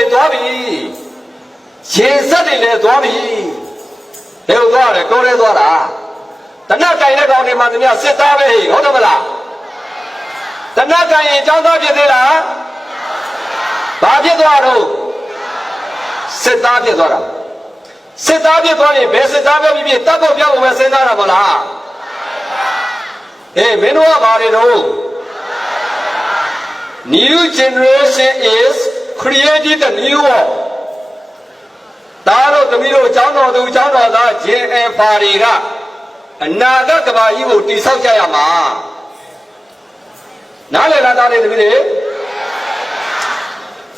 တွေသွားပြီရေစက်တွေလည်းသွားပြီဘယ်လိုသွားရလဲတော်ရဲသွားတာတနတ်ကင်တဲ့ကောင်တွေမှသူများစစ်သားပဲဟုတ်တယ်မလားတနတ်ကင်ရင်ចောင်းသားဖြစ်သေးလားဘာဖြစ်သွားတော့စစ်သားဖြစ်သွားတာစစ်သားဖြစ်သွားရင်ဘယ်စစ်သားပဲဖြစ်ဖြစ်တပ်ဖို့ပြောက်ဖို့ပဲစဉ်းစားတာမဟုတ်လားအေးမင်းတို့ကဘာတွေတော့ New generation is created a new world. ဒါတော့သမီးတို့အကြောင်းတော်သူအကြောင်းတော်သား JFR တွေကအနာဂတ်ကဘာကြီးကိုတည်ဆောက်ကြရမှာနားလည်လားသားလေးသမီးတွေ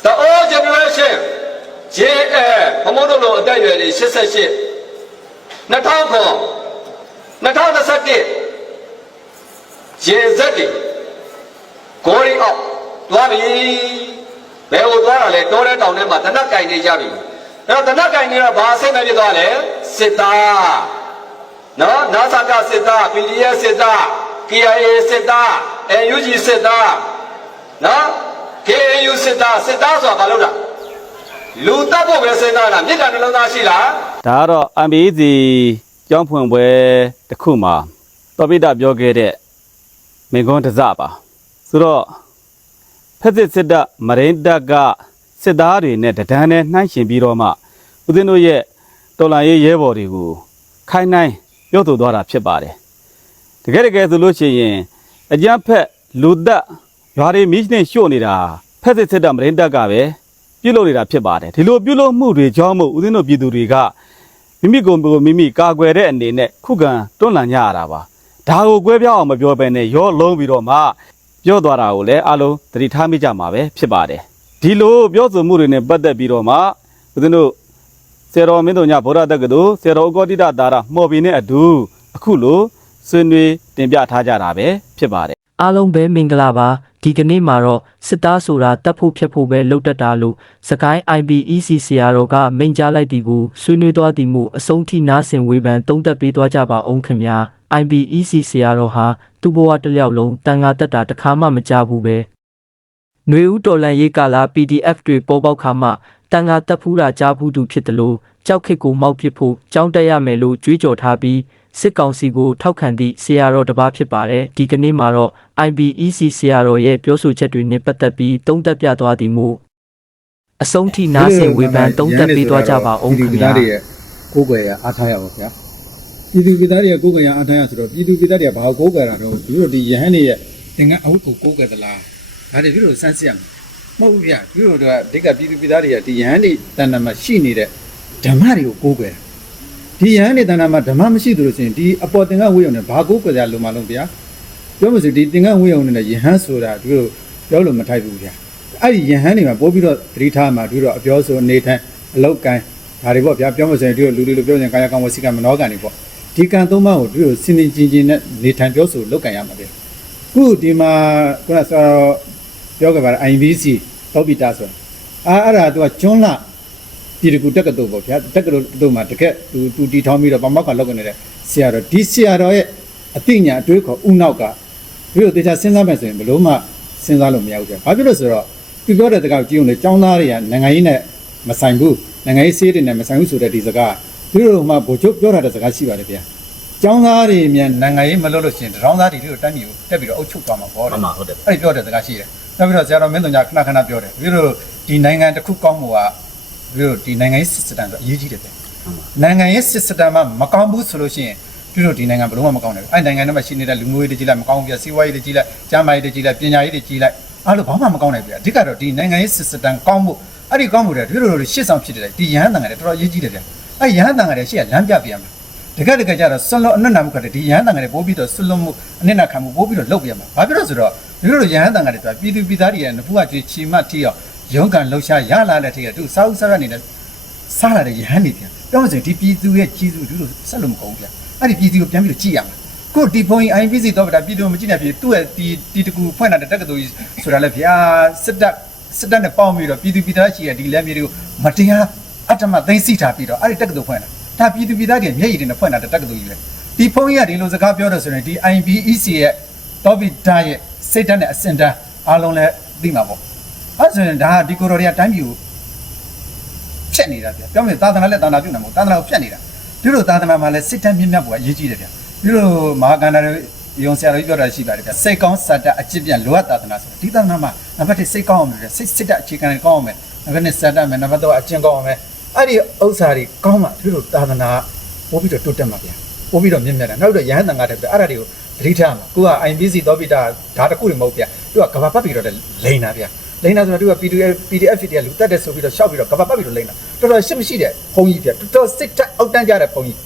The old generation JF ဘုံဘုံတို့လိုအသက်အရွယ်တွေ88 2000 2021 JZ တွေ going up သွားပြီ ဘယ်ကိုသွားတာလဲတောတဲ့တောင်ထဲမှာတနက်ကင်နေကြပြီအဲ့တော့တနက်ကင်နေတော့ဘာအစိတ်မဲ့ဖြစ်သွားလဲစစ်သားနော်နာသကစစ်သား PDF စစ်သား KIA စစ်သား NUG စစ်သားနော် KAU စစ်သားစစ်သားဆိုတာဘာလို့လဲလူတပ်ဖို့ပဲစဉ်းစားတာမြေတ္တာနှလုံးသားရှိလားဒါကတော့ MBC ကျောင်းဖွင့်ပွဲတစ်ခုမှာတော်ပိတပြောခဲ့တဲ့မိန့်ခွန်းတစ်စပါဆိုတော့ ဖက်စစ်စစ်တပ်မရင်းတပ်ကစစ်သားတွေနဲ့တဒန်းနဲ့နှိုင်းရှင်ပြီးတော့မှဦးဇင်းတို့ရဲ့တော်လှန်ရေးရဲဘော်တွေကိုခိုင်းနှိုင်းပြောဆိုသွားတာဖြစ်ပါတယ်တကယ်တကယ်ဆိုလို့ရှိရင်အကြမ်းဖက်လူသက်ရွာတွေမိနဲ့ရှို့နေတာဖက်စစ်စစ်တပ်မရင်းတပ်ကပဲပြုတ်လို့နေတာဖြစ်ပါတယ်ဒီလိုပြုတ်လို့မှုတွေကြောင့်မို့ဦးဇင်းတို့ပြည်သူတွေကမိမိကိုယ်ကိုမိမိကာကွယ်တဲ့အနေနဲ့ခုခံတွန်းလှန်ကြရတာပါဒါကိုကွဲပြားအောင်မပြောဘဲနဲ့ရောလုံးပြီးတော့မှ ပြောသွားတာကိုလည်းအလုံးသတိထားမိကြမှာပဲဖြစ်ပါတယ်ဒီလိုပြောဆိုမှုတွေနဲ့ပတ်သက်ပြီးတော့မှဦးဇင်းတို့ဆရာတော်မင်းတို့ညဗုဒ္ဓတက္ကသိုလ်ဆရာတော်ဥကောတိတတာရမှော်ပီနဲ့အတူအခုလိုဆွေးနွေးတင်ပြထားကြတာပဲဖြစ်ပါတယ်အားလုံးပဲမင်္ဂလာပါဒီကနေ့မှာတော့စစ်သားဆိုတာတတ်ဖို့ဖြတ်ဖို့ပဲလုပ်တတ်တာလို့စကိုင်း IBEC ဆရာတော်ကမိန့်ကြားလိုက်သည်ကိုဆွေးနွေးသွားသည်မှုအဆုံးထိနားဆင်ဝေဖန်သုံးသပ်ပေးသွားကြပါအောင်ခင်ဗျာ IBEC ဆရာတော်ဟာသူ့ဘဝတစ်လျောက်လုံးတန်ခါတက်တာတစ်ခါမှမကြဘူးပဲຫນွေဦးတော်လန်ရေးကာလာ PDF တွေပေါ်ပေါက်ခါမှတန်ခါတက်ဖူးတာကြားဖူးသူဖြစ်တယ်လို့ကြောက်ခစ်ကိုမောက်ပစ်ဖို့ကြောင်းတက်ရမယ်လို့ကြွေးကြော်ထားပြီးစစ်ကောင်စီကိုထောက်ခံသည့်ဆရာတော်တစ်ပါးဖြစ်ပါတယ်ဒီကနေ့မှာတော့ IBEC ဆရာတော်ရဲ့ပြောဆိုချက်တွေနဲ့ပတ်သက်ပြီးတုံးသက်ပြသွားသည်မို့အဆုံးထိနားဆင်ဝေဖန်တုံးသက်ပေးသွားကြပါအောင်ခင်ပြည်သူပြည်ဗျာသားတွေရဲ့ကိုယ်ွယ်ရအားထားရပါဗျာ ပြည်သူပြည်သားတွေရဲ့ကိုယ်ွယ်ရအားထားရဆိုတော့ပြည်သူပြည်သားတွေကဘာကိုကိုယ်ွယ်တာတော့သူတို့ဒီယဟန်တွေရဲ့သင်္ကန်းအဝတ်ကိုကိုယ်ွယ်သလားဒါတွေသူတို့စမ်းစစ်ရမယ်မဟုတ်ဘူးဗျာသူတို့ကအဓိကပြည်သူပြည်သားတွေကဒီယဟန်တွေတဏ္ဍာမှာရှိနေတဲ့ဓမ္မတွေကိုကိုယ်ွယ်ဒီယဟန်တွေတဏ္ဍာမှာဓမ္မမရှိသလိုဆိုရင်ဒီအပေါ်သင်္ကန်းဝိယုံနဲ့ဘာကိုယ်ွယ်ကြလို့မလုံးဗျာပြောမစို့ဒီသင်္ကန်းဝိယုံနဲ့ယဟန်ဆိုတာသူတို့ပြောလို့မထိုက်ဘူးဗျာအဲ့ဒီယဟန်တွေမှာပို့ပြီးတော့သတိထားမှာသူတို့အပြောဆိုအနေထိုင်အလောက်ကန်ဒါတွေပေါ့ဗျာပြောမစရင်တို့လူလူလိုပြောရင်ကာယကံဝစီကံမနောကံတွေပေါ့ ဒီကံသုံးပါးကိုတို့စင်စင်ကျင်ကျင်နဲ့နေထိုင်ပြောဆိုလုပ်ကံရမှာပဲခုဒီမှာခုနဆိုပြောကြပါလား IVC တောပီတာဆိုတာအာအဲ့ဒါသူကကျွန်းလာဒီတကူတက်ကတူပေါ့ဗျာတက်ကတူတို့မှာတကက်သူသူတီထောင်းပြီးတော့ပမောက်ကလောက်ကနေတယ်ဆရာတော်ဒီဆရာတော်ရဲ့အသိဉာဏ်အတွေးခေါ်ဥနောက်ကတို့တေချာစဉ်းစားမယ်ဆိုရင်ဘလို့မှစဉ်းစားလို့မရဘူးဗျာဘာဖြစ်လို့ဆိုတော့သူပြောတဲ့တကောက်ကြည့်ုံလေចောင်းသားတွေကနိုင်ငံရေးနဲ့မဆိုင်ဘူးနိုင်ငံရေးစေးတွေနဲ့မဆိုင်ဘူးဆိုတဲ့ဒီစကား သူတို့မှဗိုလ်ချုပ်ပြောထားတဲ့စကားရှိပါတယ်ဗျာ။ကျောင်းသားတွေမြန်နိုင်ငံရေးမလုပ်လို့ရှိရင်တရောင်းသားတွေတို့တိုင်းပြည်ကိုတက်ပြီးတော့အုပ်ချုပ်သွားမှာပေါ့တဲ့။ဟုတ်တယ်။အဲ့ဒီပြောတဲ့စကားရှိတယ်။နောက်ပြီးတော့ဆရာတော်မင်းသွန်ညာခဏခဏပြောတယ်။ပြီးတော့ဒီနိုင်ငံတစ်ခုကောင်းမှုကပြီးတော့ဒီနိုင်ငံရေးစစ်စတန်ဆိုအရေးကြီးတယ်ဗျ။နိုင်ငံရေးစစ်စတန်မှမကောင်းဘူးဆိုလို့ရှိရင်ပြီးတော့ဒီနိုင်ငံဘယ်လို့မှမကောင်းတယ်။အဲ့နိုင်ငံထဲမှာရှိနေတဲ့လူမျိုးရေးတွေကြီးလိုက်မကောင်းဘူးဗျ။စီးပွားရေးတွေကြီးလိုက်၊ကျန်းမာရေးတွေကြီးလိုက်၊ပညာရေးတွေကြီးလိုက်အဲ့လိုဘာမှမကောင်းနိုင်ဗျ။အဓိကတော့ဒီနိုင်ငံရေးစစ်စတန်ကောင်းမှုအဲ့ဒီကောင်းမှုတွေတို့တို့ရှစ်ဆောင်ဖြစ်တယ်ဒီရဟန်းတန်ကလေးတော်တော်အရေးကြီးတယ်ဗျ။ အဲ့ရဟန်းတန်ကလေးရှေ့ကလမ်းပြပြရမှာ။တကယ်တကယ်ကြတော့ဆွလွန်အနစ်နာမှုခတ်တယ်ဒီရဟန်းတန်ကလေးပိုးပြီးတော့ဆွလွန်မှုအနစ်နာခံမှုပိုးပြီးတော့လုပ်ပြရမှာ။ဘာဖြစ်လို့ဆိုတော့တို့တို့ရဟန်းတန်ကလေးဆိုတာပြည်သူပြည်သားတွေရဲ့နဖူးကကြွေချီမတ်ထီအောင်ရုံးကန်လှုပ်ရှားရလာတဲ့ထက်ကသူစားဥစားရနေတဲ့စားလာတဲ့ရဟန်းတွေပြန်ပြောမှဆိုရင်ဒီပြည်သူရဲ့ကြီးစုတို့တို့ဆက်လို့မကုန်ဘူးဗျ။အဲ့ဒီပြည်သူကိုပြန်ပြီးတော့ကြည့်ရမှာ။ကိုဒီဖုန်းကြီး IPC တော့ဗတာပြည်သူမကြည့်နိုင်ဖြစ်သူ့ရဲ့ဒီဒီတကူဖွင့်လာတဲ့တက္ကသိုလ်ကြီးဆိုတာလည်းဗျာစစ်တပ်စစ်တပ်နဲ့ပေါင်းပြီးတော့ပြည်သူပြည်သားရှိတဲ့ဒီလက်မြေတွေကိုမတရား အတ္တမသိသိထားပြီးတော့အဲ့ဒီတက္ကသိုလ်ဖွင့်လာဒါပြည်သူပြည်သားတွေမျက်ရည်တွေနဲ့ဖွင့်လာတဲ့တက္ကသိုလ်ကြီးပဲဒီဖုန်းကြီးကဒီလိုစကားပြောတော့ဆိုရင်ဒီ IBEC ရဲ့တော့ဗီတာရဲ့စိတ်ဓာတ်နဲ့အစင်တန်းအားလုံးလည်းသိမှာပေါ့အဲ့ဆိုရင်ဒါကဒီကိုရိုရီးယားတိုင်းပြည်ကိုဖြတ်နေတာဗျာပြောမယ်သာသနာလက်သာသနာပြုနေမှာသာသနာကိုဖြတ်နေတာဒီလိုသာသနာမှာလည်းစစ်တမ်းမြင့်မြတ်ဖို့အရေးကြီးတယ်ဗျာဒီလိုမဟာကန္တာရုံဆရာတော်ကြီးပြောတာရှိပါတယ်ဗျာစိတ်ကောင်းစတ္တအကျင့်ပြတ်လောကသာသနာဆိုဒီသာသနာမှာနံပါတ်1စိတ်ကောင်းအောင်ဗျာစိတ်စစ်တအခြေခံကောင်းအောင်ပဲနံပါတ်2စတ္တမယ်နံပါတ်3အကျင့်ကောင်းအောင်ပဲ အဲ့ဒီဥစ္စာတွေကောင်းမှဒီလိုသာသနာပို့ပြီးတော့တိုးတက်မှာဗျာပို့ပြီးတော့မြင့်မြတ်တာနောက်တော့ရဟန်းတန်ခါတဲ့အဲ့ဒါတွေကိုသတိထားမှာကိုက IBC သောပိတာဒါတခုတွေမဟုတ်ဗျာသူကကဘာပတ်ပြီးတော့လိန်တာဗျာလိန်တာဆိုတော့သူက PDF PDF ဖြစ်တယ်လူတက်တယ်ဆိုပြီးတော့ရှောက်ပြီးတော့ကဘာပတ်ပြီးတော့လိန်တာတော်တော်ရှစ်မရှိတဲ့ဘုံကြီးဗျာတော်တော်စစ်တက်အောက်တန်းကြတဲ့ဘုံကြီး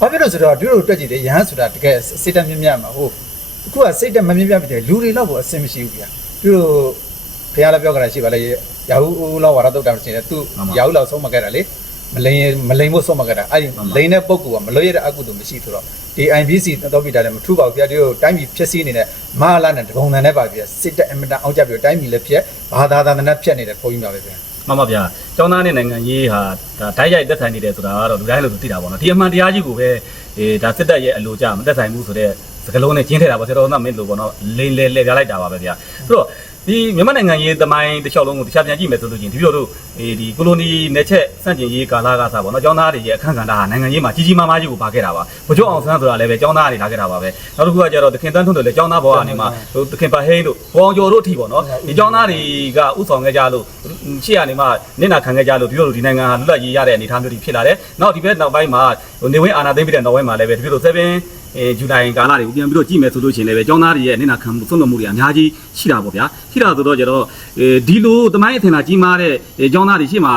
ဘာဖြစ်လို့ဆိုတော့ဒီလိုတွက်ကြည့်တယ်ရဟန်းဆိုတာတကယ်စစ်တက်မြင့်မြတ်မှာဟုတ်အခုကစိတ်တက်မမြင့်မြတ်ဖြစ်တယ်လူတွေတော့ဘောအဆင်မရှိဘူးဗျာဒီ လိုဘုရားလည်းပြောကြတာရှိပါလေရာဟုလောက်ဝါရတုတ်တာမရှိတယ်သူရာဟုလောက်ဆုံးမခဲ့တာလေမလိန်မလိန်ဖို့ဆုံးမခဲ့တာအဲ့ဒီလိန်တဲ့ပုံကူကမလွတ်ရတဲ့အကုသိုလ်မရှိဆိုတော့ဒီ IBC တော့ပြတာလည်းမထူပါဘူးဗျာဒီလိုတိုင်းပြည်ဖြစ်စည်းနေတဲ့မဟာလာနဲ့တပုံတန်နဲ့ပါဗျာစစ်တက်အမတန်အောင်ကြပြီးတော့တိုင်းပြည်လည်းဖြစ်ဘာသာသာသနာဖြစ်နေတဲ့ဘုန်းကြီးပါပဲဗျာမှန်ပါဗျာကျောင်းသားနဲ့နိုင်ငံရေးဟာဒါဓာတ်ရိုက်သက်ဆိုင်နေတယ်ဆိုတာကတော့လူတိုင်းလို့သိတာပေါ့နော်ဒီအမှန်တရားကြီးကိုပဲအေးဒါစစ်တပ်ရဲ့အလိုကြမသက်ဆိုင်ဘူးဆိုတော့စကလုံးနဲ့ကျင်းထည့်တာပေါ့ဆရာတော်ကမင်းလို့ပေါ့နော်လိန်လေလေပြလိုက်တာပါပဲဗျာဆိုတော့ ဒီမြန်မာနိုင်ငံရေးသမိုင်းတစ်လျှောက်လုံးကိုတခြားပြန်ကြည့်မယ်ဆိုလို့ချင်းဒီလိုတို့အေးဒီကိုလိုနီနယ်ချက်စန့်ကျင်ရေးကာလကစားပေါ့နော်ကျောင်းသားတွေရဲ့အခန့်ကဏ္ဍဟာနိုင်ငံရေးမှာကြီးကြီးမားမားကြီးကိုပါခဲ့တာပါဘုကျော်အောင်ဆန်းဆိုတာလည်းပဲကျောင်းသားတွေလာခဲ့တာပါပဲနောက်တစ်ခုကကျတော့သခင်တန်းထွန်းတို့လည်းကျောင်းသားဘဝကနေမှာဟိုသခင်ပါဟိန်းတို့ဘောင်ကျော်တို့အထိပေါ့နော်ဒီကျောင်းသားတွေကဥဆောင်ခဲ့ကြလို့ရှေ့ကနေမှနင့်နာခံခဲ့ကြလို့ဒီလိုဒီနိုင်ငံဟာလွတ်လပ်ရေးရတဲ့အနေအထားမျိုးတွေဖြစ်လာတယ်နောက်ဒီဘက်နောက်ပိုင်းမှာဟိုနေဝင်းအာနာသိမ့်ပြီးတဲ့နောက်ပိုင်းမှာလည်းပဲဒီလို7 အဲဂျူလိုင်ကာလတွေကိုပြန်ပြီးတော့ကြည့်မယ်ဆိုလို့ရှိရင်လည်းပဲကျောင်းသားတွေရဲ့အနေနာခံမှုဆုံးတော်မှုတွေအများကြီးရှိတာပေါ့ဗျာရှိတာဆိုတော့ကျတော့အဲဒီလိုတမိုင်းအထင်သာကြီးမားတဲ့ကျောင်းသားတွေရှေ့မှာ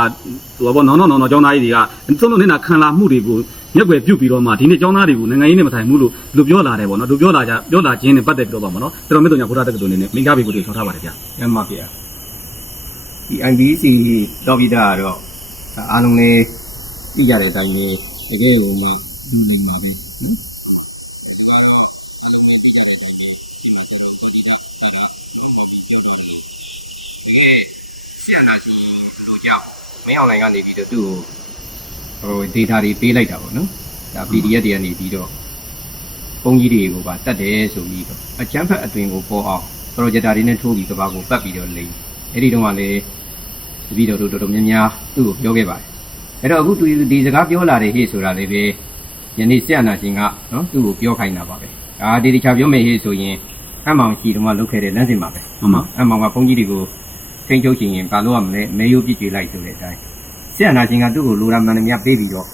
ဟိုဘောနော်နော်နော်ကျောင်းသားကြီးတွေကဆုံးတော်နေနာခံလာမှုတွေကိုမျက်ွယ်ပြုတ်ပြီးတော့မှဒီနေ့ကျောင်းသားတွေကိုနိုင်ငံရေးနဲ့မဆိုင်ဘူးလို့လူပြောလာတယ်ပေါ့နော်လူပြောလာကြပြောလာခြင်းနဲ့ပတ်သက်ပြီးတော့ပါပေါ့နော်ကျွန်တော်မြတ်တော်ညာဘုရားတက္ကသိုလ်နေနဲ့မိသားစုကိုတွေထောက်ထားပါတယ်ဗျာရမ်းပါဗျာဒီ IBC တော့ပြီးတာကတော့ဒါအားလုံးလေးသိကြတဲ့အတိုင်းပဲတကယ်ဟိုမှလူလိမ္မာပဲနော်ဟုတ်မှာ အဲသူကတော့အားလုံးမင်းသိကြတဲ့အတိုင်းပဲဒီမှာဆရာတော်ကောတိတတရနော်မော်ပြီးပြောတော့တယ်လို့တကယ်ဆရာနာရှင်အလိုကြပေါ့မင်းအောင်လိုင်းကနေပြီးတော့သူ့ကိုဟို data တွေပေးလိုက်တာပေါ့နော်ဒါ PDF တွေကနေပြီးတော့ပုံကြီးတွေကိုပါတတ်တယ်ဆိုပြီးတော့အချမ်းဖက်အတွင်ကိုပေါ်အောင် projector တွေနဲ့ထိုးပြီးကဘာကိုပတ်ပြီးတော့လိမ့်အဲ့ဒီတော့ကလည်းတပည့်တော်တို့တော်တော်များများသူ့ကိုပြောခဲ့ပါတယ်အဲ့တော့အခုသူဒီစကားပြောလာတယ်ဟေ့ဆိုတာလေးပဲ ယနေ့ဆရာနာရှင်ကနော်သူ့ကိုပြောခိုင်းတာပါပဲဒါဒီတခြားပြောမယ်ဟေ့ဆိုရင်အမောင်ရှိတုန်းကလုပ်ခဲ့တဲ့လမ်းစဉ်ပါပဲဟုတ်မှာအမောင်ကဘုန်းကြီးတွေကိုထိန်းချုပ်ချင်ရင်ဘာလို့ရမလဲမဲရိုးပြစ်ကြွေလိုက်ဆိုတဲ့အတိုင်းဆရာနာရှင်ကသူ့ကိုလိုရာမှန်သမျှပေးပြီးတော့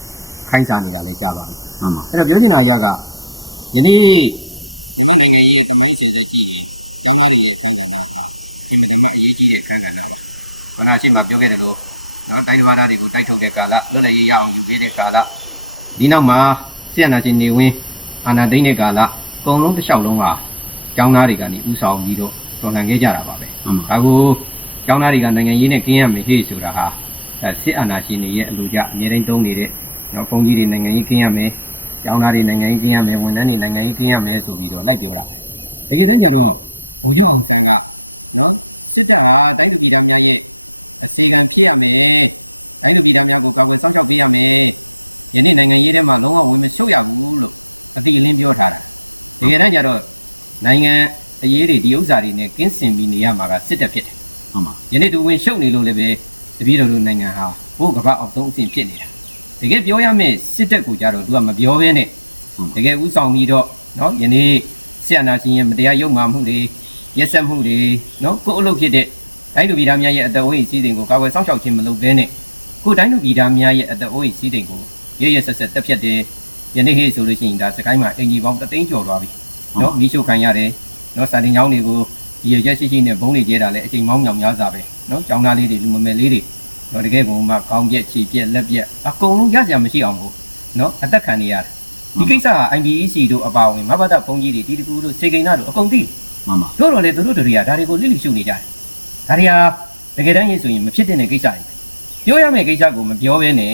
ခိုင်းစားနေတာလည်းကြားပါပြီဟုတ်မှာအဲ့တော့ပြောချင်တာအရကယနေ့မြန်မာနိုင်ငံရေးရဲ့တမိုင်းစင်ဆက်ကြည့်ရင်ကျောင်းသားတွေရဲ့အခန်းကဏ္ဍဟာအင်မတန်မှအရေးကြီးတဲ့အခန်းကဏ္ဍပါခန္ဓာရှိမှပြောခဲ့တယ်လို့နော်တိုင်းတစ်ပါးသားတွေကိုတိုက်ထုတ်တဲ့ကာလလွတ်လပ်ရေးရအောင်ယူခဲ့တဲ့ကာလဒီနောက်မှာ ဆရာနာရှင်နေဝင်းအာနာသိမ့်တဲ့ကာလအကုန်လုံးတစ်လျှောက်လုံးဟာကျောင်းသားတွေကနေဥဆောင်ပြီးတော့တော်လှန်ခဲ့ကြတာပါပဲဟုတ်မှာဒါကိုကျောင်းသားတွေကနိုင်ငံရေးနဲ့ကင်းရမယ်ဟေ့ဆိုတာဟာဒါစစ်အာဏာရှင်တွေရဲ့အလိုကြအမြဲတမ်းတုံးနေတဲ့နော်ဘုန်းကြီးတွေနိုင်ငံရေးကင်းရမယ်ကျောင်းသားတွေနိုင်ငံရေးကင်းရမယ်ဝန်ထမ်းတွေနိုင်ငံရေးကင်းရမယ်ဆိုပြီးတော့လိုက်ပြောတာတကယ်တမ်းကျတော့ဘုံကျော်အောင်ဆန်းကနော်စစ်တပ်ဟာတိုင်းသူပြည်သားများရဲ့အစီကံဖြစ်ရမယ်တိုင်းသူပြည်သားများကိုကာကွယ်စောင့်ရှောက်ပေးရမယ် ယနေ့နိုင်ငံရေးထဲမှာလုံးဝဝင်မရှုပ်ရဘူးလို့အတိအလင်းပြောထားတာတကယ်တမ်းကျတော့နိုင်ငံအရေးတွေဒီဥစ္စာတွေနဲ့ကင်းစင်ပြီးနေရမှာကစစ်တပ်ဖြစ်တယ်ဟုတ်ပါယနေ့သူဝင်ရှုပ်နေလို့လည်းပဲတပည့်တော်တို့နိုင်ငံဟာဘို့ကမ္ဘာအောင်ဆုံးအဆင့်ဖြစ်နေတာတကယ်ပြောရမယ့်စစ်တပ်ကိုကြတော့သူကမပြောဘဲနဲ့တကယ်ဥဆောင်ပြီးတော့နော်ယနေ့ဆရာနာရှင်ရဲ့မတရားယုံမှမှုတွေရက်ဆက်မှုတွေနော်ကိုယ်အလုပ်ဖြစ်တဲ့တိုင်းလူပြည်သားများရဲ့အသက်အိုးအိမ်စီးစိမ်ကိုကာကွယ်စောင့်ရှောက်ခြင်းမလုပ်ဘဲနဲ့ကိုယ်တိုင်းလူပြည်သားများရဲ့အသက်အိုးအိမ်စီးစိမ်ကို ရရဆက်ဆက်တက်ဖြတ်တယ်ယနေ့ဟေ့ဆိုလို့ရှိရင်ဒါစကိုင်းမှာအင်ကြီးပေါင်းတသိန်းကျော်သွားပြီနော်မိရှုခံရတယ်နော်စာတင်ကျောင်းတွေကိုဒီရက်ရှိရှိနဲ့ဘုံတွေကျဲတာလဲအချိန်မောင်းမြောင်များစွာပဲနော်ကျောင်းသားလေးတွေလူမမယ်လေးတွေနော်တကယ်ဘုံမှာကောင်းပြက်ခြေပြက်လက်ပြက်အကုန်လုံးရစရာမရှိအောင်ကိုနော်အသက်ခံနေရတယ်ဒီကိစ္စက IBEC တို့အပါဝင်မဘာသာဘုံကြီးတွေဒီတကူတို့စေကိန်းတို့အကုန်သိမှန်ပါတို့တော့လေတို့တို့တွေကဒါတွေကိုလိလိရှုနေကြတယ်ဒါတွေကတကယ်တမ်းရင်ဆိုရင်မဖြစ်တဲ့ကိစ္စတွေပြောရမယ့်ကိစ္စကိုမပြောဘဲနဲ့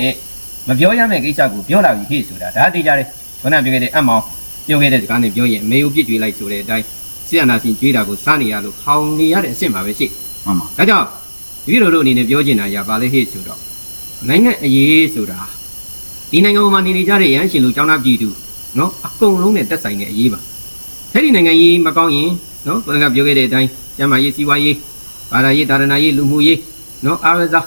မပြောရမယ့်ကိစ္စကိုပြောလာပြီးဟေ့ဆိုတာဒါသိကြတယ်ခဏပြောခဲ့တဲ့အမောင်ပြောခဲ့တဲ့စကားနဲ့ပြောရင်မေယိုပြစ်ကြွေးလိုက်ဆိုတဲ့အတိုင်းဆီယနာရှင်ကြွေးတာကိုစားနေရလို့ခေါင်းနေရတဲ့အဆင့်ပါပဲရှိဟုတ်မှာဒါကြောင့်ဒီလိုလိုအနေနဲ့ပြောချင်တာရပါလေဟေ့ဆိုတော့နိုင်ငံအရေးဆိုတာဒီနိုင်ငံမှာနေနေကြတဲ့ရဟန်းရှင်လူចောင်းသားပြည်သူနော်အကုန်လုံးနဲ့တက်ဆိုင်တဲ့အရေးပါအဲ့ဒီနိုင်ငံရေးမကောင်းရင်နော်ကိုယ်ကပြောခဲ့တဲ့အတိုင်းကျမ်းမာရေးစီးပွားရေးဘာသာရေးသာသနာရေးလူမှုရေးနော်အားရစား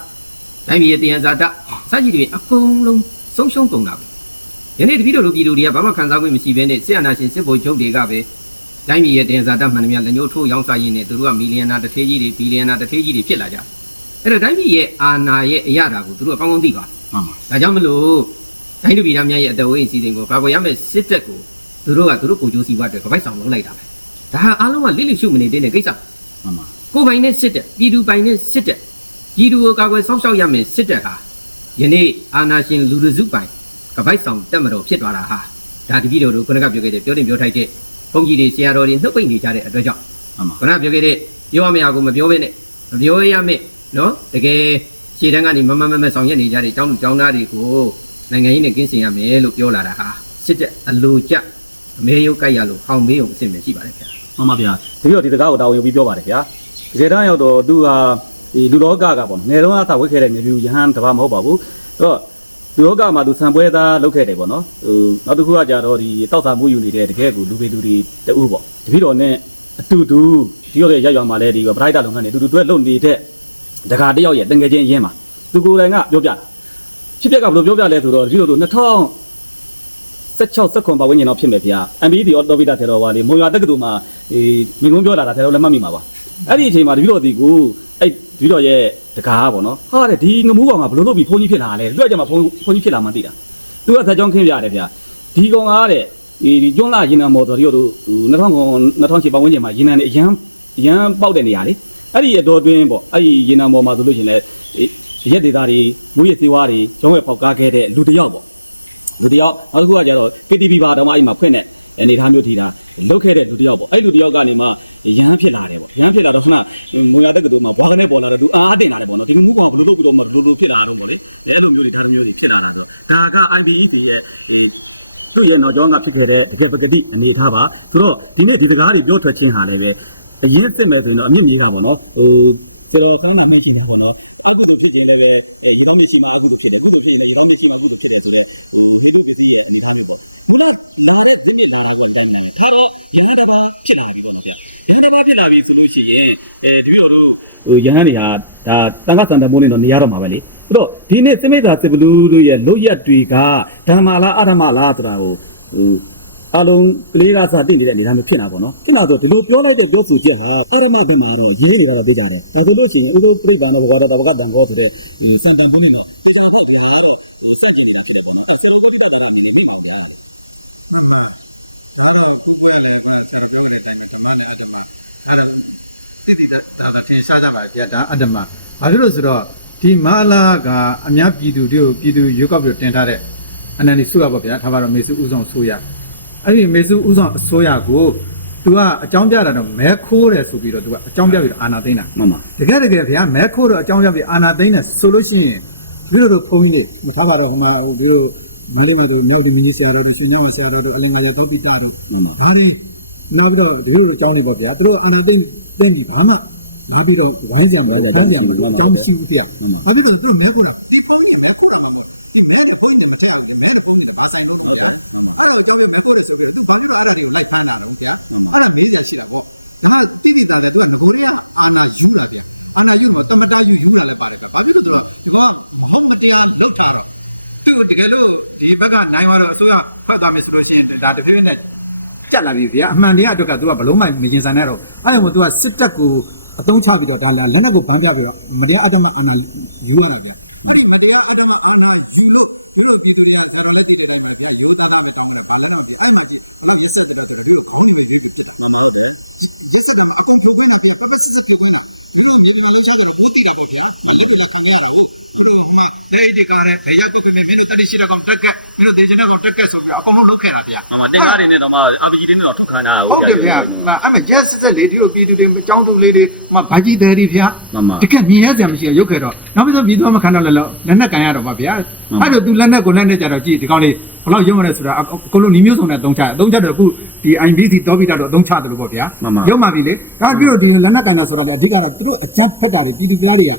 တိုင်းပြည်ရဲ့တရားဇာတစကြည့်တွေအကုန်လုံးဆုံးရှုံးကုန်တာပဲယနေ့တပည့်တော်တို့ပြည်သူတွေကဘာမှခံစား권မရှိဘဲနဲ့ဆရာနာရှင်စစ်ဗိုလ်ချုပ်တွေကပဲတိုင်းပြည်ရဲ့တရားဇာတမှန်သမျှလက်ညှိုးထိုးရောင်းစားရင်းနဲ့သူတို့ကမီလီယံနာတစ်ထေးကြီးတွေဘီလီယံနာတစ်ထေးကြီးတွေဖြစ်လာကြအဲ့တော့တိုင်းပြည်ရဲ့အာဏာရဲ့အရာတာကိုသူတို့ကကောင်းကောင်းသိပါမှန်ပါဒါကြောင့်မလို့တိုင်းသူပြည်သားများရဲ့အတော်ဝိအစီအစဉ်ကိုဘာပေါ်ရမယ့်စစ်တပ်ကိုသူတို့ကသူတို့ကိုကြိုးစီးပွားအတွက်ကပိုက်ဆောင်လုပ်လိုက်တာပဲဒါဟာအားလုံးကလိလိရှုမနေတဲ့ကိစ္စမှန်ပါကိုယ်ပိုင်နဲ့စစ်တပ်ပြည်သူပိုင်နဲ့စစ်တပ် ပြည်သူကိုကာကွယ်စောင့်ရှောက်ရမယ်စစ်တပ်ဟာယနေ့အာဏာရှင်လူလူစုပိုင်ကပိုက်ဆောင်တက်မတော်ဖြစ်သွားတာဟာဒါတပည့်တော်တို့ခုနကပြောခဲ့တဲ့ပြောတင်ပြောထိုက်တဲ့ဘုန်းကြီးတွေဆရာတော်တွေနှုတ်ပိတ်နေကြတဲ့အတွက်ကြောင့်မှန်ပါခုနကပြောခဲ့တဲ့ပြောရမယ့်အကိုမပြောဘဲနဲ့မပြောရမယ့်နော်တကယ်ခြေတန်းကနေမမမမဆောင်ရွက်နေကြတဲ့ကျောင်းသူကျောင်းသားတွေကိုနိုင်ငံရေးနဲ့ကင်းစင်ရမယ်လို့ပြောလာတာဟာစစ်တပ်အလိုကျအမေရုပ်ကြိုက်ရလို့ဟောင်းမေးုံအစ်စ်ပဲရှိပါတယ်ခင်ဗျာမှန်ပါဗျာတပည့်တော်ဒီစကားကိုတာဝန်ယူပြီးပြောပါတယ်ဗျာတကယ်တမ်းရောက်တော့သူဟာ ဒီလူလောကကပေါ့နော်ငယ်တော့အသာဝိခဲ့တဲ့မြေပြူယဟန်တပါမဟုတ်ပါဘူးအဲ့တော့လူလောကမှာသူဆံပွဲသားလုပ်ခဲ့တယ်ပေါ့နော်ဟိုနောက်တစ်ခုကကြတော့ဒီတောက်စာမှုယူနေတဲ့တကယ်ကိုလူပေလူတွေတူပေါ့တပည့်တော်နဲ့အတူတူဒီရောရဲ့ရက်ရွာမှာလဲဒီပရိုက်တာလုပ်ငန်းတွေအတူတူတွဲလုပ်နေတဲ့တကာတယောက်ရဲ့တငယ်ချင်းအရင်မှာသူကိုယ်တိုင်ကပြောပြတာဖြစ်ပျက်ကဘယ်လိုပြောပြလဲဆိုတော့တပည့်တော်တို့2000 16 19ပတ်ဝန်းကျင်တော့ဖြစ်မယ်ဗျာ MBD အော်တိုဗီတာထေတော်ပါလေမုံရွာတက္ကသိုလ်မှာဒီမင်းကုန်းပြောလာတာထေတော်လည်းမှတ်မိမှာပါ အဲ့ဒီအချိန်မှာတပည့်တော်ဒီကိုအဲ့တပည့်တော်ရဲ့တကားပေါ့နော်ဟာတဲ့ဒီငမှုကောင်ကဘယ်လိုလုပ်ပြီးဖုန်းကြီးဖြစ်လာလဲသူကကြမှာဖုန်းဖုန်းကြီးဖြစ်လာမှသိတာသူကသက်ကြောင်းခင်းပြတယ်ဗျာဒီကောင်ကားတဲ့ဒီဒီကျွန်းလာရင်နံမော်တော်တပည့်တော်တို့2000 2000ပတ်ဝန်းကျင်မှာရင်နံနေအရန်အရန်ပေါက်တဲ့နေရာလေအဲ့ဒီအတော်တွင်းပေါ့အဲ့ဒီရင်နံမော်မှာဆိုလို့ရှိရင်လည်းရက်ဒေတာတွေမူရစေဝါတွေကျောင်းဝဲဖောက်ကားခဲ့တဲ့လူတစ်ယောက်ပေါ့လူတစ်ယောက်နောက်တစ်ခုကကျတော့ KTV ပါတော့မှအဲ့မှာဖွင့်တဲ့ အနေထားမျိုးထီတာလုတ်ခဲ့တဲ့လူတစ်ယောက်ပေါ့အဲ့လူတစ်ယောက်ကနေမှရဟန်းဖြစ်လာတယ်ပေါ့ရဟန်းဖြစ်လာတော့ခဏမုံရတက်ကတူမှာဘွားကနေပေါ်လာတော့သူအားတင်လာတယ်ပေါ့နော်ဒီမူကောင်ကဘယ်လိုလုပ်ပြီးတော့မှလိုလိုဖြစ်လာတော့ပေါ့လေအဲ့လိုမျိုးတွေဒါလိုမျိုးတွေဖြစ်လာတာဆိုဒါက IBEC ရဲ့အေးသူ့ရဲ့နောက်ကျောင်းကဖြစ်ခဲ့တဲ့တကယ်ပကတိအနေထားပါဆိုတော့ဒီနေ့ဒီစကားတွေပြောထွက်ခြင်းဟာလည်းပဲအရင်စစ်မဲ့ဆိုရင်တော့အမြင့်မြေကပေါ့နော်ဟိုဆရာတော်ခဏနာမင်းရှင်နေပေါ့နော်အကုသိုလ်ဖြစ်ခြင်းလည်းပဲအဲရေတောင်းမြရှိမှာအကုသိုလ်ဖြစ်တယ်ကုသိုလ်ဖြစ်ရင်လည်းရေတောင်းမြရှိမှာကုသိုလ်ဖြစ်တယ်ဆိုတော့ဟိုဟေတုပစ္စည်းရဲ့အနေထားမျိုးပေါ့ မူလလာတဲ့ဇင်းမြစ်လာတာကဒီတိုင်းမနိုင်ပဲထားတော့ယဟန်တစ်ပါးဖြစ်လာပြီပေါ့နော်ဗျယဟန်တစ်ပါးဖြစ်လာပြီဆိုလို့ရှိရင်အဲဒီပြီးတော့တို့ဟိုယဟန်တွေဟာဒါတန်ခါစံတမိုးနေတော့နေရတော့မှာပဲလေဆိုတော့ဒီနေ့စမိတ်သာစစ်ဘလူးတို့ရဲ့လုတ်ရက်တွေကဓမ္မလားအဓမ္မလားဆိုတာဟိုဟိုအလုံးကလေးကစားတင်နေတဲ့အနေအထားမျိုးဖြစ်နေတာပေါ့နော်ဖြစ်နေတာဆိုဒီလိုပြောလိုက်တဲ့ပြောဆိုချက်ဟာအာရမဘက်မှာတော့ရဲနေတာတော့သိကြတယ်ဒါဆိုလို့ရှိရင်ဥသောပြိပံတော့ဘကွာတော့တဘကတန်ကောဆိုတဲ့ဟိုစန်တန်ပုန်းနေတော့တေချာဖောက်တရားကတော့ဟိုစန့်ကျင်နေတာဖြစ်တယ်ပေါ့နော်အဲဆေရိုဂေါတိတတာရအမြင်လေးမိမအောင်ဗျာလေ မှန်မှန်ဒါတော့ကုကွဲရလဲခုနဆရာတော်ပြောခဲ့တဲ့အတိုင်းပဲဓမ္မနဲ့အတ္တမဒါတော့တိတိဒါသာထင်ရှားကြပါဗျာဒါအတ္တမဘာဖြစ်လို့ဆိုတော့ဒီမာလာကအများပြည်သူတွေကိုပြည်သူရွေးကောက်ပြီးတင်ထားတဲ့အနန္ဒီစုရပါဗျာထားပါတော့မေစုဥဆောင်ဆိုရအဲ့ဒီမေစုဥဆောင်အစိုးရကို तू ကအကြောင်းပြတာတော့မဲခိုးတယ်ဆိုပြီးတော့ तू ကအကြောင်းပြပြီးတော့အာနာသိမ့်တာမှန်ပါတကယ်တကယ်ဗျာမဲခိုးတော့အကြောင်းပြပြီးအာနာသိမ့်တယ်ဆိုလို့ရှိရင်ဒီလိုတို့ဖုန်းကြီးနေမထားပါတော့ဟိုမှာဟိုဒီလို မန္တလေးမှာသူမြောက်ဒီမင်းကြီးဆရာတော်တို့ရွှေညဝဆရာတော်တို့အလင်္ကာရသောပိတတို့မှန်ပါ ဒါတွေနောက်ပြီးတော့တပည့်တို့အကြောင်းနေပေါ့ဗျာသူတို့အာနာသိမ့်သိမ့်ပြီးဘာမှလာပြီးတော့ဝိုင်းစရာမလိုဖမ်းစရာမလိုအကြောင်းမရှိဘူးတရားဘာဖြစ်လို့လဲသူတို့မဲခိုးတာဒီဖုန်းကြီးမဲခိုးတာမှမဟုတ်ဒီမဲနဲ့ဖုန်းကြီးနဲ့မထက်အောင်လေမဲနဲ့ဖုန်းကြီးနဲ့ဘာဆိုင်လုံးလုံးဗျာအဲ့တော့အကြောင်းပြမဲခိုးတယ်ဆိုပြီးတော့သူဘာဖြစ်လို့အဲ့ဒါတွေကိုလိုက်ဖမ်းတာတော့ဗျာအဲ့ဒါမေးစရာရှိတာပေါ့ဒါကတိတိသားသားသူကငကိုရေကအာနာယူတာဗျာအာနာယူတော့တမတာယူယူတာလည်းပါတယ်ဗျာဘာဖြစ်လို့သူတို့ကဒီကောင်ကမဟုတ်မတရားလှုပ်ထားတော့ သူတကယ်လို့ဒီဘက်ကနိုင်သွားတော့အစိုးရဖွဲ့သွားမယ်ဆိုလို့ရှိရင်ဒါတဖြည်းဖြည်းနဲ့ကြက်လာပြီဗျာအမှန်တရားအတွက်က तू ကဘလုံးမမရင်ဆိုင်နဲ့တော့အဲ့ဒါမို့ तू ကစစ်တပ်ကိုအသုံးချပြီးတော့ဒါလက်နက်ကိုဗန်းပြပြီးတော့မတရားအတ္တမအာနာယူရတာဗျာအဲ့ဒီမတရားအတ္တမအာနာယူလို့ဒီလိုပြည်သူတွေကဆရာတော်လက်တည်တဲ့အတိုင်းမှာဗျာရိုးသားသားပဲတောင်းကြတယ်ဘာလက်နဲ့မပြအဲ့မှာကြည့်ဘလောက်ရက်ဆက်တဲ့တော့ဆိုတော့ဒီလိုခေါင်းနေပဲရွေးပြပြစ်တာမှန်ပါဟုတ်တယ်ရက်ဆက်တာမှာအကုန်ဖြိုခွင်းတာပြပပစစ်စစ်ဖြိုခွင်းတာ ဒီလိုမြေပြင်မှာလှုပ်ရှားကြတော့ပိုးတိတာပေါ့ဗျာမလက်တွေလက်ခံခဲ့ရတာဟုတ်သူတို့ဟိုမှာလက်အိတ်တွေကားတယ်ဘယ်ရောက်ကွက်ခွင့်မင်းတို့တက်တိရှိတဲ့ကောင်တက်ကက်မင်းတို့ဒေချင်တဲ့ကောင်တက်ကက်ဆိုပြီးအကုန်လုံးလှုပ်ခဲ့တာဗျာမှန်ပါတင်ကားတွေနဲ့တော့မှ RPG တွေနဲ့တော့ထုခံတာဟုတ်တယ်ဗျာအဲ့မှာရက်ဆက်ဆက်လေးဒီလိုပြည်သူတွေအကြောင်းသူလေးတွေမဗကြီးတယ်တွေဗျာမှန်ပါတကက်မြင်ရစရာမရှိရရုပ်ခဲ့တော့နောက်ပြီးတော့ပြည်သူမခံတော့လည်းလက်နဲ့ကန်ရတော့ပါဗျာအဲ့တော့ तू လက်နဲ့ကိုလက်နဲ့ကြတော့ကြည့်ဒီကောင်လေး ဘလောက်ရုံးရဲဆိုတာအကုန်လုံးညီမျိုးစုံနဲ့အသုံးချအသုံးချတော့အခုဒီ IBC တောပြီးတော့အသုံးချတယ်လို့ပေါ့ဗျာမှန်ပါရုံမှပြီလေဒါပြီးတော့ဒီလက်နက်ကင်တာဆိုတာလေအဓိကတော့သူတို့အကြမ်းဖက်တာတွေပြည်သူပြည်သားတွေက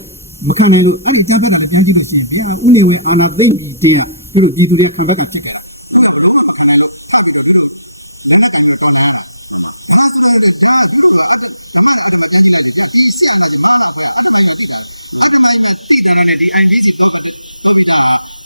မခံနိုင်လို့အဲ့ဒီအကြမ်းဖက်တာလည်းပြန်ကြည့်လို့ရှိရင်ဗျာဥနေဝဲအာနာသိမ့်ပြီးတဲ့ကသူတို့ပြည်သူတွေကခံဘက်ကဖြစ်ခဲ့တာသူကဘလို့မှမခံနိုင်လို့ထပြီးတော့သူတို့လက်နက်ကင်ပြီးတော့တော်လန်ရတာမှန်ပါဒါဆိုတော့ဒါသူတို့ကအတ္တဓမ္မနဲ့အတ္တမပြန်ကြည့်လိုက်လေဗျာဒီစစ်အာဏာရှင်မဟာလာအဖွဲ့ကအတ္တမကြီးကတိတာ အတ္တမအိမ်မှာတိတာနဲ့ဒီ IBC တော့တော့ပြီးတာ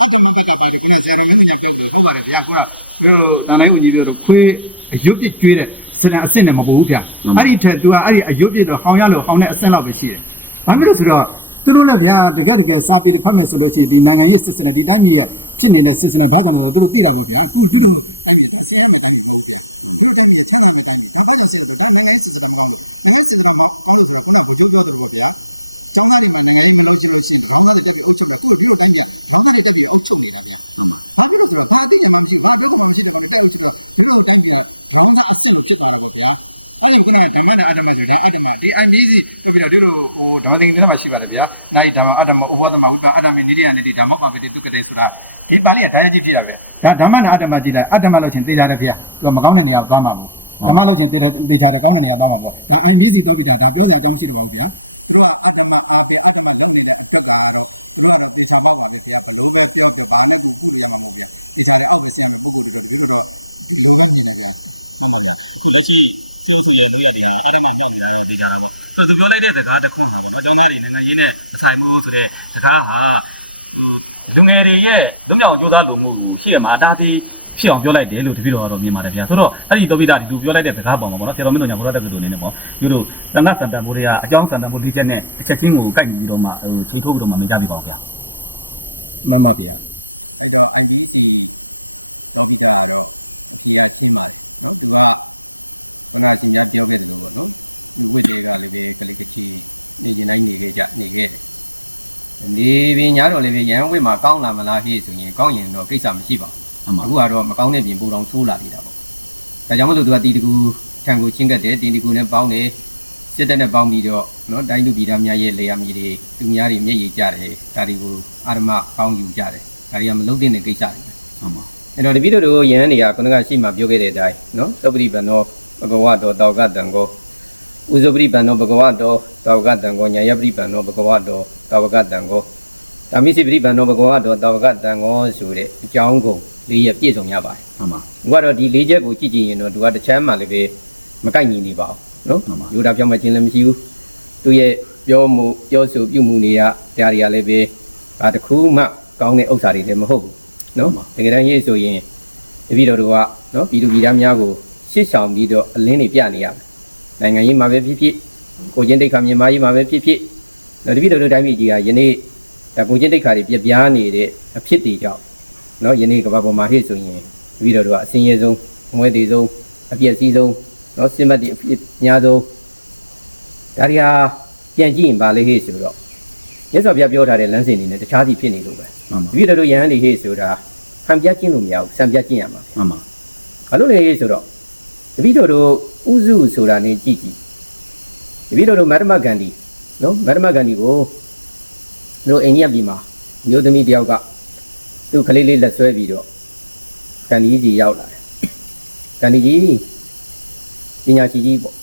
အတ္တမဘက်ကပါတယ်ခုနဆရာတော်မင်းတို့ညာပြောလို့ဟုတ်ပါတယ်ဗျာခုနပြီးတော့တန်တိုင်းဝင်ကြီးပြောတော့ခွေးအယုတ်ပြစ်ကျွေးတဲ့စနအဆင့်နဲ့မပူဘူးဗျာအဲ့ဒီထက် तू ကအဲ့ဒီအယုတ်ပြစ်တော့ဟောင်းရလို့ဟောင်းတဲ့အဆင့်လောက်ပဲရှိတယ်ဘာဖြစ်လို့ဆိုတော့သူတို့လည်းဗျာတကယ်တကယ်စာပေတစ်ဖတ်မယ်ဆိုလို့ရှိရင်ဒီနိုင်ငံရေးစစ်စနစ်ဒီတိုင်းပြည်ရဲ့ဖြစ်နေတဲ့စစ်စနစ်ဘာကြောင့်လဲဆိုတော့သူတို့သိတာပေါ့ဗျာအခုသူတို့တိုင်းပြည်ဒါဆင်းရဲမယ်တိုင်းပြည်မဟုတ်ဘူးဗျာသူတို့တိုင်းပြည်ရဲ့ချမ်းသာမယ်တိုင်းပြည်ဒါဘာကြောင့်ဆင်းရဲလဲဆိုတော့ဒါနိုင်ငံရေးစစ်စနစ်မကောင်းလို့နိုင်ငံရေးစစ်စနစ်မကောင်းလို့ဆိုတော့ခုနကဗိုလ်ချုပ်ပြောသလိုပေါ့ဗျာ ကျောင်းသားတွေမှာနိုင်ငံရေးမလုပ်ချင်လို့ရှိရင်ဒေါင်းသားတွေတက်ပြီးအုပ်ချုပ်တယ်ခုဒီလိုတိုင်းပြည်ဒေါင်းသားတွေတက်ပြီးအုပ်ချုပ်နေတာဗျာမှန်ပါဘာဖြစ်လို့ဆိုတော့ဘာအသိဉာဏ်မှမရှိဘူးဘာပြောကုန်မှမရှိတဲ့ကောင်တွေတက်အုပ်ချုပ်တော့ဒီလိုတိုင်းပြည်ကဒေါင်းသားအဆင့်လို့ဖြစ်သွားတာပေါ့ဗျာအဲ့ဒါကခုနကဓမ္မနဲ့အတ္တမဆိုဒါအတ္တမဒီ IMC တော့ပြီးတော့ဒီလိုဟိုဓမ္မသင်္ကေတမှာရှိပါတယ်ဗျာနိုင်ဓမ္မအတ္တမဥပဒမဝိပအတ္တမေနိရိယနိတိဓမ္မပပိတိတုကတေဆိုတာဒီပါဠိကဓာတ်ကြီးဖြစ်တာပဲဒါဓမ္မနဲ့အတ္တမကြည့်လိုက်အတ္တမလို့ချင်းသိကြတယ်ဗျာသူကမကောင်းတဲ့နေရာကိုသွားမှာပေါ့ဓမ္မလို့ချင်းသိတယ်သိကြတယ်ကောင်းတဲ့နေရာသွားမှာပေါ့ဒါ IMC တော့ပြီးတာဒါပြောစရာအကြောင်းမရှိတော့ပါဘူးဗျာ သူတို့ကအတ္တမအာပေအတ္တမလုံနေတဲ့အတွက်ကတော့သူတို့ကတော့တေချာပေါက်ပါပဲခင်ဗျာဘလို့ပဲပြောပြောဘာနဲ့ကူကုလို့ရမှာမဟုတ်ဗျာတေချာတဲ့အောက်ပဲဆင်းရမယ်ပုံကိုယ်တွေတော့ဒီလိုတော့ဒီလိုပဲမြင်နေဗျာမှန်ပါဗျာအခုလက်ရှိစေအုပ်စုရဲ့လောက်ရတွေဟာအာရမမြောက်နေတာတော့သိကြတာပေါ့ဆိုတော့သူပြောလိုက်တဲ့စကားတစ်ခွန်းဟာပေါ့နော်ကျောင်းသားတွေနိုင်ငံရေးနဲ့မဆိုင်မှုဆိုတဲ့စကားဟာဟိုလူငယ်တွေရဲ့လွတ်မြောက်ကြိုးစားလိုမှုကိုရှိရမှာအတားသေး ဖြစ်အောင်ပြောလိုက်တယ်လို့တပည့်တော်ကတော့မြင်ပါတယ်ဗျာဆိုတော့အဲ့ဒီတောပိတာဒီလူပြောလိုက်တဲ့စကားပေါ်မှာပေါ့နော်ဆရာတော်မင်းတို့ညာဘုရားတက္ကသိုလ်အနေနဲ့ပေါ့ဒီလိုတန်ခါစံတန်ဘိုးတွေကအကြောင်းစံတန်ဘိုးလေးချက်နဲ့တစ်ချက်ချင်းကိုကိုက်ပြီးတော့မှဟိုချိန်ထိုးပြီးတော့မှမကြပြပါဘူးဗျာမှန်ပါဗျာအဲ့တော့ IBC တော့ပြီးတာကတော့အဖြေရရှင်းပါတယ်နော်သူကခုနကရှင်ပြပြောခဲ့တယ်လို့ပေါ့နော်လူဝိတွေကလည်းပဲကလေးကချီနေကျင်တိုင်းနေခဲ့ကြနေခဲ့တယ်နေပင်ညာတော့လည်းပဲရန်ဝိမှာကောင်းလာမလားဟေ့ဆိုရင်ကောင်းရင်တော့ကိစ္စမရှိပါဘူး မှန်ပါအခုကတော့မကောင်းတဲ့ပြင်ပူတော်ဆိုးလာနေတာပေါ့ဒါကြောင့်မလို့သူကတီတကူထံကိုချင်းကတ်တယ်တီတကူနဲ့ပေါင်းတယ်စစ်တပ်နဲ့ပေါင်းပြီးတော့နော်တိုင်းလူပြည်သားများရဲ့လေယာမြေတွေသူများတွေမျက်ရည်ကြတယ်ဒါတွေကိုအာရမပေါင်းယူကြတယ်ဒါတွေကမလုံးတဲ့ကိစ္စတွေပဲမှန်ပါအဲ့တော့တပည့်တော်တို့ယဟန်တွေကခုနကရှိမှပြောခဲ့တဲ့အတိုင်းနော်သုပ္ပတိဗံသောဘဂဝတောတောကတံကိုဥဇပတိဗံသောဘဂဝတောတောကတံကိုညာယပတိဗံသောဘဂဝတောတောကတံကိုဓမ္မိစိပတိဗံသောဘဂဝတောတောကတံကိုဆိုတဲ့အကြောင်းကုန် လေးရပြည့်စုံရပါတယ်မှန်ပါ။ဘာတော့ဒီလေးချက်ကိုကြည့်ကြည့်ရင်တော့သူကတစ်ချမ်းမှလည်းပဲမကိုက်ညီနေပါဘူးနော်မှန်ပါ။ယူတာပြောင်းမခြင်းလည်းမရှိဘူး။သူရဲ့ပြောမှုပြောဆိုပြုမှုတွေကတရားတွေကလည်းပဲဘာတစ်ခုမှကောင်းတဲ့ဥစ္စာတွေလည်းမဟုတ်ဘူးနော်။တကယ်တမ်းရေးဆိုရင်တပည့်တော်တို့ကနော်ပြည်သူပြည်သားများကိုရှစ်ဆောင်ပြီးတော့အလင်းတွေပြနေရမယ်။နိုင်ငံရေးမှာပဲဖြစ်ဖြစ်ကိုချင်းတိတ်ခါမြန်မာရေးမှာပဲဖြစ်ဖြစ်နော်တပည့်တော်တို့တိုင်းပြည်ကြီးကယနေ့ဒါကိုချင်းတိတ်ခါတွေပြပြားနေတဲ့အဖြစ်တွေကြောင့် နော်ယနေ့ကမ္ဘာပေါ်မှာဟိဆိုရင်တပည့်တော်တို့ကအစင်ရဆုံးငွေသေးဆုံးအပြည့်စည်းဆုံးနော်စင်မတ်တွေအပြည့်များဆုံးဒါရီဟာပြန်ကြည့်ရင်ပါလေဟိဆိုတော့မြတ်စွာဘုရားပြောထားတဲ့လမ်းစဉ်တွေနဲ့တခြားစီဖြစ်နေလို့ပဲတပည့်တော်တို့ယဟန်တွေဟိဆိုတာဟန်ပြကျင့်လို့မရဘူးစံပြကျင့်ရမှာမှန်ပါဘာလို့လဲဆိုတော့တပည့်တော်တို့ဥစုဆိုတာ ਨੇ ကြည့်ကြည့်တပည့်တော်တို့မတ္တမဂန္ဒီနော်မတ္တမဂန္ဒီကိုတို့အိန္ဒိယပြည်မှာမျိုးသမီးတယောက်က သူ့ကလေးလေးလက်ဆွဲပြီးတော့ဂန္ဒီကြီးရောက်လာတယ်ဂန္ဒီကြီးပညာရှိကြီးပေါ့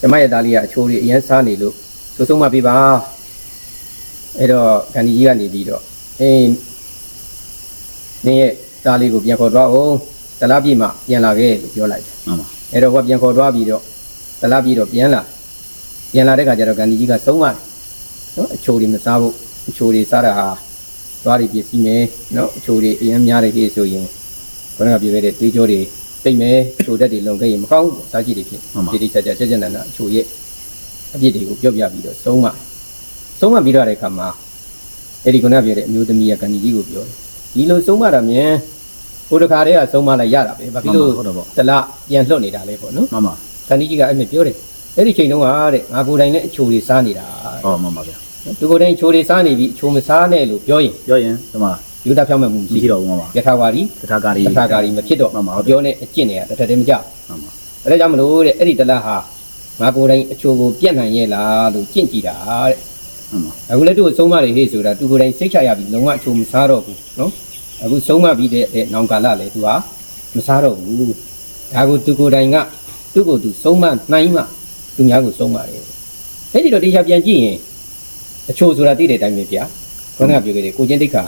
ကျမရဲ့သားလေးကအချိုးလေးအရင်စားနေလို့သုံးဆုံးမပြပါအဲ့တော့ဂန္ဒီကြီးကနေပြီးတော့အေးနင်းရဲ့သားလေးကိုပြန်ခေါ်သွားအောင်တလားပြည့်မှပြန်လာခဲ့လို့ပြောလိုက်တယ်မှန်ပါအဲ့တော့ဟောပြန်ခေါ်သွားပြီးတော့တလားပြည့်တော့ပြန်လာပြန်လာတဲ့ခါကျတော့ဂန္ဒီကြီးကဆုံးသွားတယ်နော်အချိုးလေးမစားဘူးအချိုးလေးစားတာဟာ သွားပြီးပြည့်စည်မယ်နော်အချိုးလေးအရင်များတယ်ကြီးဆိုရင်ခொနကပြခဲ့တဲ့တေးကြောတွေတိတ်မယ်ချိုတက်တွေလုံခဲ့ရင်မကောင်းဘူးစားကြည့်တွေဖြစ်မှန်ပါတိတိကျကျကြက်ကြက်နန္ဒအချိုရဲ့အပြစ်တွေကိုပြောပြပြီးတော့ဆုံးမဆုံးမပြီးတော့တဲ့အခါမှာအဲ့ဒီခုနကပြောတဲ့အမျိုးသမီးကကဏီကြီးကိုပြောတယ်ဒီလိုဆုံးမတာမြင်ဟိုတခါတည်းကဆုံးမလိုက်ရတာပဲဘာဖြစ်လို့ဟုတ်တော့ပေါ့တလားပြန်လွတ်နေတာလဲပေါ့နော်မှန်ပါကဏီကြီးကအဲ့မဲ့ပြောတယ်အဲ့ဒီချိန်တုန်းကတဲ့ငါကိုယ်တိုင်နဲ့အချိုတွေစားနေတာဟောမှန်ပါဗျာ သူကိုယ်တိုင်အချိုတွေစားနေပြီးအချိုမစားနဲ့လို့ပြောရင်ပြောရင်ဒီမှာယူတာဖြောင်းမဲ့မှုရှိမရှိတော့ဘူးမှန်ပါယထာဝါဒီတထာကာရီတထာကာရီမဖြစ်တော့မှန်ပါဟုတ်တယ်ပြောနေအကျင့်တွေကတစ်ထက်တည်းမကြောက်မှန်ပါအဲဒါကြောင့်မလို့တဲ့အဲ့ဒီတလားဟာငါကိုယ်တိုင်အချိုကိုပြတ်နိုင်ရဲ့လားလို့ကြင့်ကြည့်တာတဲ့မှန်ပါအခုလည်းသူ့ကိုဆုံးမတယ်ဟေ့ဆိုတာသူကိုယ်တိုင်စိတ်ချရပြီလုံးဝအချိုမစားတော့ဘူးနော်အခုဆုံးမပြီးတဲ့တဲ့နောင်ကာလလည်းသူဟာမစားတော့ဘူးဒါကိုသူကိုယ်တိုင်ကသူ့ကိုယ်သူဆုံးမနိုင်မှသူများကိုဆုံးမတယ်အဲ့ဒီတော့တေချာပြန်ကြည့်ရင် အချိုဆိုတာသိတဲ့အတိုင်းပဲဗျာခေါင်းကပြောခဲ့တယ်ကိုချင်းတိတ်ခါ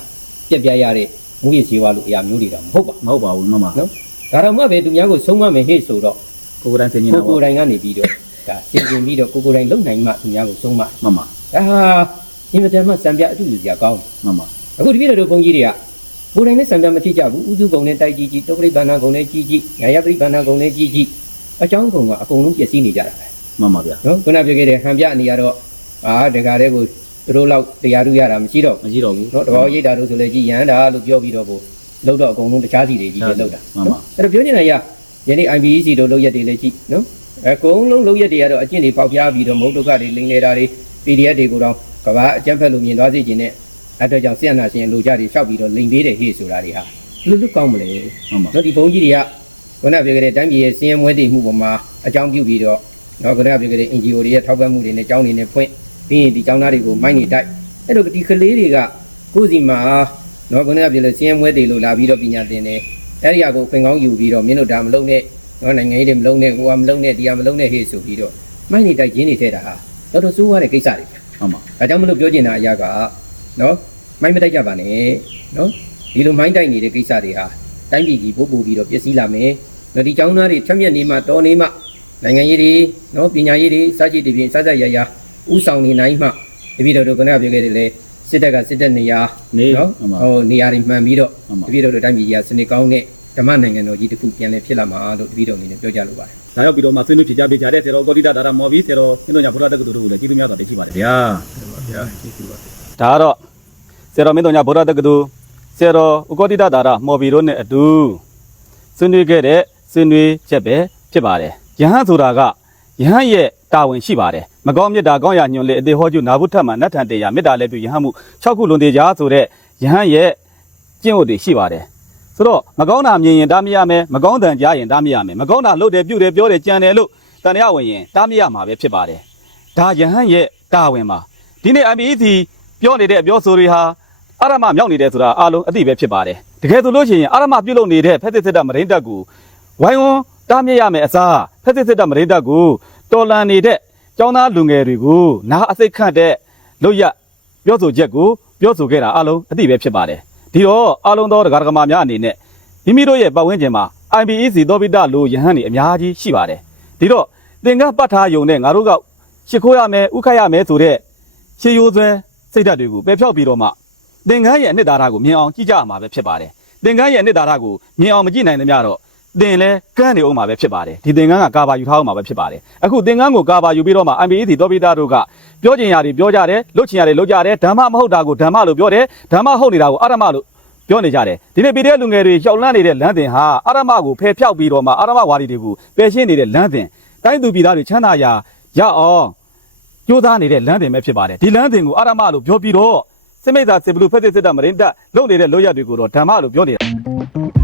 ပြက်ပြရတဲ့မူရစီဝါလို့အရာမျိုးတွေတော့မဟုတ်ပါမဟုတ်ပါဘူးမှန်ပါနော်ဒါတော့မှပဲသူများကိုဆုံးမမယ်ဟေ့ဆိုတော့ကိုကိုယ်တိုင်ဆင်ញင်ကိုတာကိုပေါ့ယ်တိုင်ကနေပြီးတော့ဒါရှင်းပြပြီးတော့ကိုကိုယ်တိုင်လုံနိုင်မှသူများကိုဆုံးမမှန်ပါဒါဟာအင်မတန်မှစံပြအတူတူစရာကောင်းတယ်မှန်ပါအခုတပည့်တော်တို့ဘုန်းကြီးတွေကကိုယ်တိုင်နဲ့စံပြမဖြစ်ကြဘူးဥစုကုံနဲ့တိုက်ကြီးကြီးတုပ္ပရိဗန္နာကုံနဲ့ကြီးကြီးညာယပရိဗန္နာကုံနဲ့ကြီးကြီးအကြောင်းကုံကအကုန်လုံးပြည့်စည်နေကြတာပဲမှန်ပါဗျာနော်ခုနပြောခဲ့တဲ့ဟန်ပြအနေရတော့အာတခါတည်းကို သူတို့လောက်တရားဓုရတာမရှိတော့ဘူးမရှိတော့ဘူးနော်တဘောရိတ်တာတို့ဆိုလည်းကြည်ရန်တာလို့ပြောပြီးတော့ကိုလောက်တော့အကုန်လုံးတခြားစီတွေကြီးပဲလောက်တာမှန်ပါအဲ့တော့ပြောနေတာရယနေ့ IBEC တို့လောက်ရက်တွေလည်းကြည့်နော်အကုန်လုံးလောက်ရက်တွေကတော့အကျင့်တွေပေါက်ပြားပြီးတော့မဟုတ်ဒုက္ခတွေလိမ်နေတာတွေ PDF တွေကိုတော့ကဘာအကျန်းဖက်လို့မြင်သွားစေခြင်းနဲ့အဲ့အတွက်ကြောင့်ဆရာနာရှင်လူကြတွေလျှောက်ပြီးတော့လိမ်ပေးတယ်ဟေ့ဆိုတာတွေဟာလူလူကောင်းမလဲမှန်ပါနော်ဒီဘုန်းကြီးတွေကခုနပြောခဲ့တဲ့တိုင်းပြည်ရဲ့စည်ရင်မွဲတည်မှုပေါ်မှာအကြောင်းပြုပြီးတော့နော်ခုနပြောခဲ့တဲ့ NGO တွေရဲ့ထောက်ပံ့မှုတွေနဲ့ကျောင်းတွေနဲ့ဖွင့် ပြီးရင်ဒီကျောင်းသားတွေကိုမိုင်းနေတိုက်အဲ့တော့ဒီကလေးတွေကကိုယ့်စီမှာနော်ခုနပြောလို့စည်ရင်မွဲတည်လို့လာပြီးတော့ပညာသင်တယ်အဲ့ဒီအကိုခွင်ကောင်းယူပြီးတော့မင်းတို့ဒါမလုပ်နဲ့နော်နိုင်ငံရေးတွေမလုပ်နဲ့ဟိုကမလုပ်နဲ့ဒီကမလုပ်နဲ့ဟေ့ဆိုပြီးတော့မိုင်းနေတိုက်ရင်းနေထဲတာဟာတော်တော်ဆိုးရတဲ့ကိစ္စတွေမှန်ပါဒါကြောင့်မလို့ပြောချင်တာအရာကနော်မိုင်းမတိုက်ကြပါနဲ့နော်ဒီလိုမိုင်းတိုက်နေတဲ့ကိစ္စတွေဟာတိုင်းပြည်ကြီးပို့ပို့ပြီးတော့ပျက်စီးလာမယ်နော်ဒီចောင်းသားတွေချက်မြက်နေမှတော်နေမှနိုင်ငံရေးတွေနော်ပညာရေးတွေစသဖြင့်ဒီပြင်စသရရ ဥဆောင်နေနိုင်မှတပည့်တော်တို့ကနပြောခဲ့တယ်လေစစ်တပ်ကစစ်တပ်နေရာနေနော်မှန်ပါဟိုနေရာတွေမှန်ပြီးတော့မှန်ပါတပည့်တော်တို့တိုင်းပြည်ကြီးကစနစ်ကောင်းတဲ့ဓမ္မနိုင်ငံတော်ကြီးတစ်ခုပြန်လည်ဖြစ်လာမှာလို့တပည့်တော်အနေနဲ့ပြောကြလိုပါတယ်ဒါရောက်ပြီးတော့မှဆွေးနွေးဖြေကြပေးကြတဲ့ဆရာတော်ကောတိတဒါရမော်ဘီဆရာတော်မြင့်တော်ညာဘုရားတက္ကသိုလ်တို့ကိုလည်းကျေးဇူးများစွာတင်ရှိပါတယ်ဗျာဗျာကျေးဇူးပါဒါကတော့ဆရာတော်မြင့်တော်ညာဘုရားတက္ကသိုလ်ဆရာတော်ဥကောတိတဒါရမော်ဘီတို့နဲ့အတူဆွေးနွေးခဲ့တဲ့ဆွေးနွေးချက်ပဲဖြစ်ပါတယ်ယဟန်ဆိုတာက ယဟန်ရဲ့တာဝန်ရှိပါတယ်မကောင်းမြတ်တာကောင်းရာညွန်လေအသေးဟောကျနာဘုထတ်မှာနတ်ထံတေရမေတ္တာလည်းပြုယဟန်မှု6ခုလွန်သေးကြဆိုတဲ့ယဟန်ရဲ့ကျင့်ဝတ်တွေရှိပါတယ်ဆိုတော့မကောင်းတာမြင်ရင်တားမရမယ်မကောင်းတန်ကြားရင်တားမရမယ်မကောင်းတာလုပ်တယ်ပြုတယ်ပြောတယ်ကြံတယ်လို့တန်ရဝင်ရင်တားမရမှာပဲဖြစ်ပါတယ်ဒါယဟန်ရဲ့တာဝန်ပါဒီနေ့ IBEC ပြောနေတဲ့ပြောဆိုတွေဟာအာရမမြောက်နေတယ်ဆိုတာအားလုံးအသိပဲဖြစ်ပါတယ်တကယ်ဆိုလို့ရှိရင်အာရမပြုတ်လုပ်နေတဲ့ဖက်စစ်စစ်တပ်မရင်းတပ်ကိုဝိုင်းဝန်း တားမြစ်ရမယ်အစားဖက်စစ်စစ်တပ်မရင်းတပ်ကိုတော်လန်နေတဲ့ចောင်းသားလူငယ်တွေကိုနားအစိတ်ခတ်တဲ့လို့ရပြောဆိုချက်ကိုပြောဆိုခဲ့တာအားလုံးအသိပဲဖြစ်ပါတယ်ဒီတော့အားလုံးသောတရားဓမ္မများအနေနဲ့မိမိတို့ရဲ့ပတ်ဝန်းကျင်မှာ IBEC သောပိတလိုယဟန်တွေအများကြီးရှိပါတယ်ဒီတော့သင်္ကန်းပတ်ထားယုံနဲ့ငါတို့ကရှ िख ိုးရမယ်ဥခတ်ရမယ်ဆိုတဲ့ရှေးရိုးဆွဲစိတ်ဓာတ်တွေကိုပယ်ဖြောက်ပြီးတော့မှသင်္ကန်းရဲ့အနှစ်သာရကိုမြင်အောင်ကြည့်ကြရမှာပဲဖြစ်ပါတယ်သင်္ကန်းရဲ့အနှစ်သာရကိုမြင်အောင်မကြည့်နိုင်သမျှတော့ သင်လဲကန်းနေအောင်မှာပဲဖြစ်ပါတယ်ဒီသင်္ကန်းကကာဘာယူထားအောင်မှာပဲဖြစ်ပါတယ်အခုသင်္ကန်းကိုကာဘာယူပြီးတော့မှ IBEC သောပိတတို့ကပြောချင်ရာတွေပြောကြတယ်လုပ်ချင်ရာတွေလုပ်ကြတယ်ဓမ္မမဟုတ်တာကိုဓမ္မလို့ပြောတယ်ဓမ္မဟုတ်နေတာကိုအရမလို့ပြောနေကြတယ်ဒီနေ့ပြည်တဲ့လူငယ်တွေရှောက်လန့်နေတဲ့လမ်းတင်ဟာအာရမကိုဖယ်ဖြောက်ပြီးတော့မှအာရမဝါဒီတွေကိုပယ်ရှင်းနေတဲ့လမ်းတင်တိုင်းသူပြည်သားတွေချမ်းသာရာရအောင်ကြိုးစားနေတဲ့လမ်းတင်ပဲဖြစ်ပါတယ်ဒီလမ်းတင်ကိုအာရမလို့ပြောပြီးတော့စစ်မိတ်သာစစ်ဘလူဖက်စစ်စစ်တပ်မရင်တပ်လုပ်နေတဲ့လောရတွေကိုတော့ဓမ္မလို့ပြောနေတာ